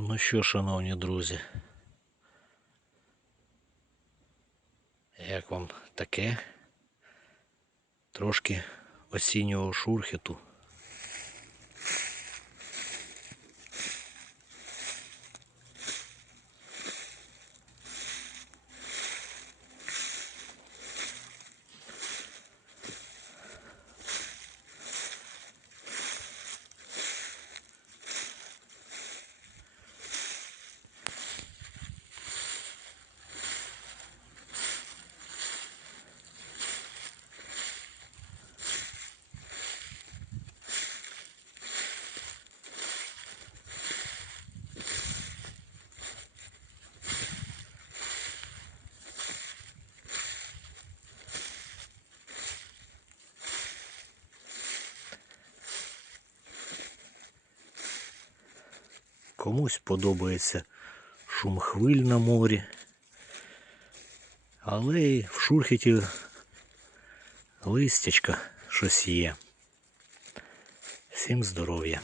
Ну що, шановні друзі, як вам таке? Трошки осіннього шурхіту. Комусь подобається шум хвиль на морі. Але й в шурхіті листячка щось є. Всім здоров'я.